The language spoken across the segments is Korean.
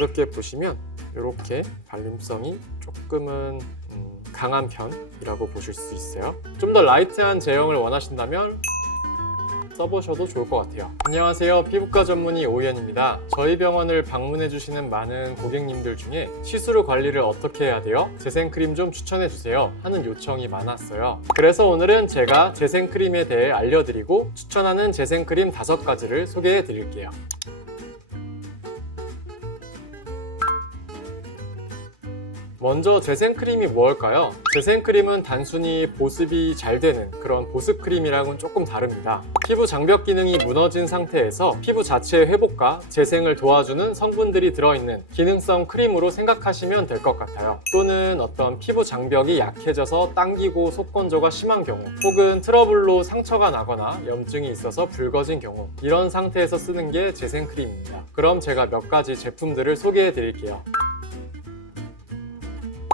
가볍게 보시면 이렇게 발림성이 조금은 강한 편이라고 보실 수 있어요. 좀 더 라이트한 제형을 원하신다면 써보셔도 좋을 것 같아요. 안녕하세요, 피부과 전문의 오희연입니다. 저희 병원을 방문해주시는 많은 고객님들 중에 시스루 관리를 어떻게 해야 돼요? 재생크림 좀 추천해주세요 하는 요청이 많았어요. 그래서 오늘은 제가 재생크림에 대해 알려드리고 추천하는 재생크림 5가지를 소개해드릴게요. 먼저 재생크림이 무엇일까요? 재생크림은 단순히 보습이 잘 되는 그런 보습크림이랑은 조금 다릅니다. 피부 장벽 기능이 무너진 상태에서 피부 자체의 회복과 재생을 도와주는 성분들이 들어있는 기능성 크림으로 생각하시면 될 것 같아요. 또는 어떤 피부 장벽이 약해져서 당기고 속건조가 심한 경우, 혹은 트러블로 상처가 나거나 염증이 있어서 붉어진 경우, 이런 상태에서 쓰는 게 재생크림입니다. 그럼 제가 몇 가지 제품들을 소개해 드릴게요.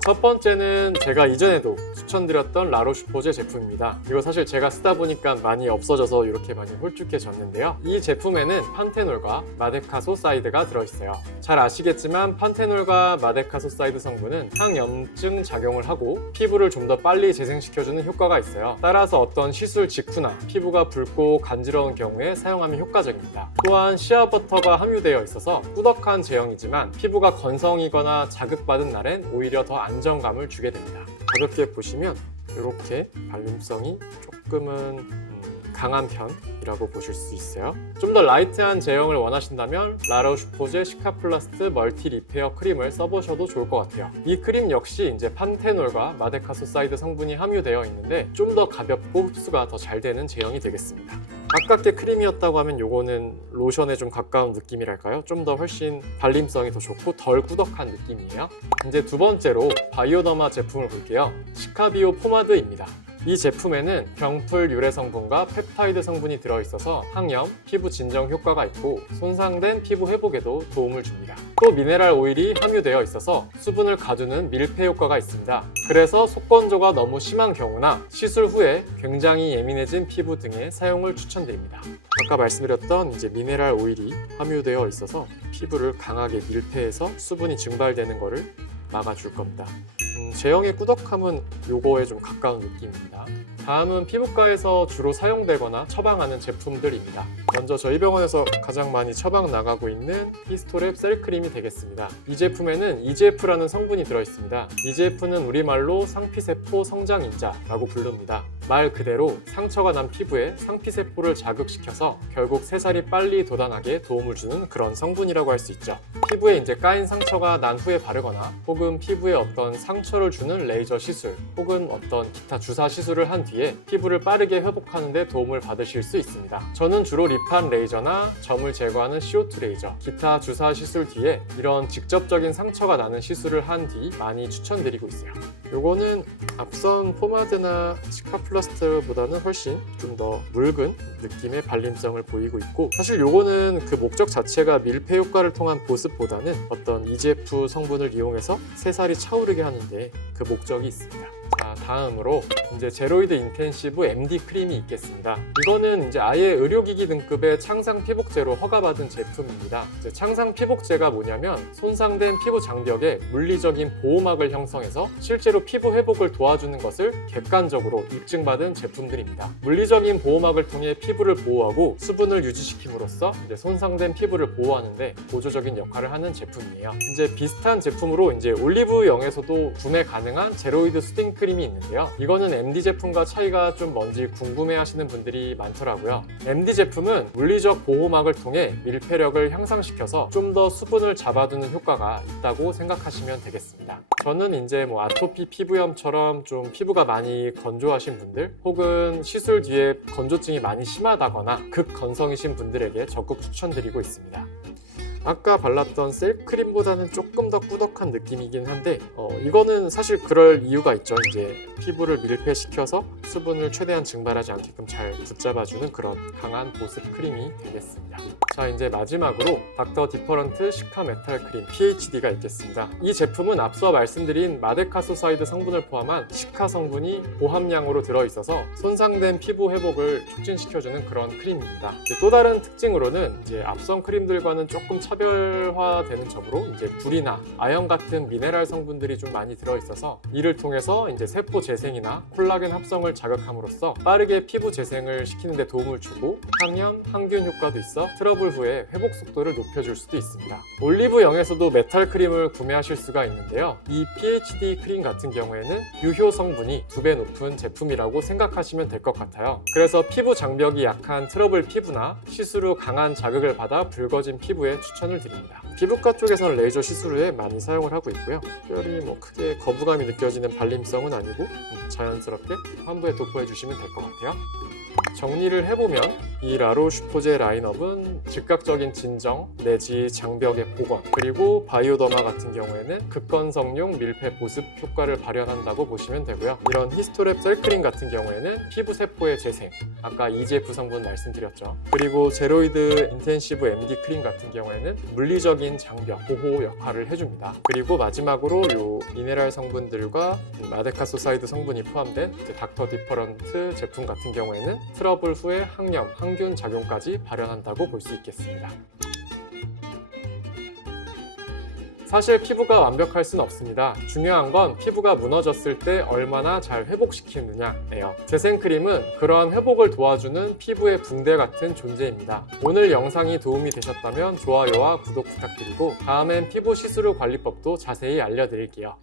첫 번째는 제가 이전에도 추천드렸던 라로슈포제 제품입니다. 이거 사실 제가 쓰다 보니까 많이 없어져서 이렇게 많이 홀쭉해졌는데요. 이 제품에는 판테놀과 마데카소사이드가 들어있어요. 잘 아시겠지만 판테놀과 마데카소사이드 성분은 항염증 작용을 하고 피부를 좀 더 빨리 재생시켜주는 효과가 있어요. 따라서 어떤 시술 직후나 피부가 붉고 간지러운 경우에 사용하면 효과적입니다. 또한 시아버터가 함유되어 있어서 꾸덕한 제형이지만 피부가 건성이거나 자극받은 날엔 오히려 더 안정감을 주게 됩니다. 가볍게 보시면 이렇게 발림성이 조금은 강한 편이라고 보실 수 있어요. 좀 더 라이트한 제형을 원하신다면 라로슈포제 시카플라스트 멀티 리페어 크림을 써보셔도 좋을 것 같아요. 이 크림 역시 이제 판테놀과 마데카소사이드 성분이 함유되어 있는데 좀 더 가볍고 흡수가 더 잘 되는 제형이 되겠습니다. 아깝게 크림이었다고 하면 요거는 로션에 좀 가까운 느낌이랄까요? 좀 더 훨씬 발림성이 더 좋고 덜 꾸덕한 느낌이에요. 이제 두 번째로 바이오더마 제품을 볼게요. 시카비오 포마드입니다. 이 제품에는 병풀 유래 성분과 펩타이드 성분이 들어있어서 항염, 피부 진정 효과가 있고 손상된 피부 회복에도 도움을 줍니다. 또 미네랄 오일이 함유되어 있어서 수분을 가두는 밀폐 효과가 있습니다. 그래서 속건조가 너무 심한 경우나 시술 후에 굉장히 예민해진 피부 등에 사용을 추천드립니다. 아까 말씀드렸던 이제 미네랄 오일이 함유되어 있어서 피부를 강하게 밀폐해서 수분이 증발되는 것을 막아줄 겁니다. 제형의 꾸덕함은 요거에 좀 가까운 느낌입니다. 다음은 피부과에서 주로 사용되거나 처방하는 제품들입니다. 먼저 저희 병원에서 가장 많이 처방 나가고 있는 히스토랩 셀크림이 되겠습니다. 이 제품에는 EGF라는 성분이 들어있습니다. EGF는 우리말로 상피세포 성장인자라고 부릅니다. 말 그대로 상처가 난 피부에 상피세포를 자극시켜서 결국 새살이 빨리 돋아나게 도움을 주는 그런 성분이라고 할 수 있죠. 피부에 이제 까인 상처가 난 후에 바르거나 혹은 피부에 어떤 상처를 주는 레이저 시술 혹은 어떤 기타 주사 시술을 한 뒤에 피부를 빠르게 회복하는 데 도움을 받으실 수 있습니다. 저는 주로 립한 레이저나 점을 제거하는 CO2 레이저, 기타 주사 시술 뒤에 이런 직접적인 상처가 나는 시술을 한 뒤 많이 추천드리고 있어요. 요거는 앞선 포마드나 시카플라스트보다는 훨씬 좀 더 묽은 느낌의 발림성을 보이고 있고, 사실 요거는 그 목적 자체가 밀폐 효과를 통한 보습보다는 어떤 EGF 성분을 이용해서 새살이 차오르게 하는데 그 목적이 있습니다. 자, 다음으로 이제 제로이드 인텐시브 MD 크림이 있겠습니다. 이거는 이제 아예 의료기기 등급의 창상 피복제로 허가받은 제품입니다. 이제 창상 피복제가 뭐냐면 손상된 피부 장벽에 물리적인 보호막을 형성해서 실제로 피부 회복을 도와주는 것을 객관적으로 입증받은 제품들입니다. 물리적인 보호막을 통해 피부를 보호하고 수분을 유지시킴으로써 이제 손상된 피부를 보호하는데 보조적인 역할을 하는 제품이에요. 이제 비슷한 제품으로 이제 올리브영에서도 구매 가능한 제로이드 수딩 크림이 있는데요. 이거는 MD 제품과 차이가 좀 뭔지 궁금해하시는 분들이 많더라고요. MD 제품은 물리적 보호막을 통해 밀폐력을 향상시켜서 좀 더 수분을 잡아두는 효과가 있다고 생각하시면 되겠습니다. 저는 이제 뭐 아토피 피부염처럼 좀 피부가 많이 건조하신 분들 혹은 시술 뒤에 건조증이 많이 심하다거나 극건성이신 분들에게 적극 추천드리고 있습니다. 아까 발랐던 셀크림보다는 조금 더 꾸덕한 느낌이긴 한데 이거는 사실 그럴 이유가 있죠. 이제 피부를 밀폐시켜서 수분을 최대한 증발하지 않게끔 잘 붙잡아주는 그런 강한 보습 크림이 되겠습니다. 자, 이제 마지막으로 닥터 디퍼런트 시카 메탈 크림 PHD가 있겠습니다. 이 제품은 앞서 말씀드린 마데카소사이드 성분을 포함한 시카 성분이 고함량으로 들어있어서 손상된 피부 회복을 촉진시켜주는 그런 크림입니다. 또 다른 특징으로는 이제 앞선 크림들과는 조금 차별이 차별화되는 점으로 이제 불이나 아연 같은 미네랄 성분들이 좀 많이 들어있어서 이를 통해서 이제 세포 재생이나 콜라겐 합성을 자극함으로써 빠르게 피부 재생을 시키는 데 도움을 주고 항염, 항균 효과도 있어 트러블 후에 회복 속도를 높여줄 수도 있습니다. 올리브영에서도 메탈 크림을 구매하실 수가 있는데요. 이 PhD 크림 같은 경우에는 유효 성분이 2배 높은 제품이라고 생각하시면 될 것 같아요. 그래서 피부 장벽이 약한 트러블 피부나 시술 후 강한 자극을 받아 붉어진 피부에 추천을 드립니다. 피부과 쪽에서는 레이저 시술 후에 많이 사용을 하고 있고요. 특별히 크게 거부감이 느껴지는 발림성은 아니고 자연스럽게 환부에 도포해 주시면 될 것 같아요. 정리를 해보면 이 라로슈포제 라인업은 즉각적인 진정 내지 장벽의 복원, 그리고 바이오더마 같은 경우에는 극건성용 밀폐 보습 효과를 발현한다고 보시면 되고요. 이런 히스토랩 셀크림 같은 경우에는 피부 세포의 재생, 아까 EGF 성분 말씀드렸죠. 그리고 제로이드 인텐시브 MD 크림 같은 경우에는 물리적인 장벽, 보호 역할을 해줍니다. 그리고 마지막으로 요 미네랄 성분들과 마데카소사이드 성분이 포함된 닥터 디퍼런트 제품 같은 경우에는 트러블 후에 항염, 항균 작용까지 발현한다고 볼 수 있겠습니다. 사실 피부가 완벽할 수는 없습니다. 중요한 건 피부가 무너졌을 때 얼마나 잘 회복시키느냐예요. 재생크림은 그러한 회복을 도와주는 피부의 붕대 같은 존재입니다. 오늘 영상이 도움이 되셨다면 좋아요와 구독 부탁드리고 다음엔 피부 시스루 관리법도 자세히 알려드릴게요.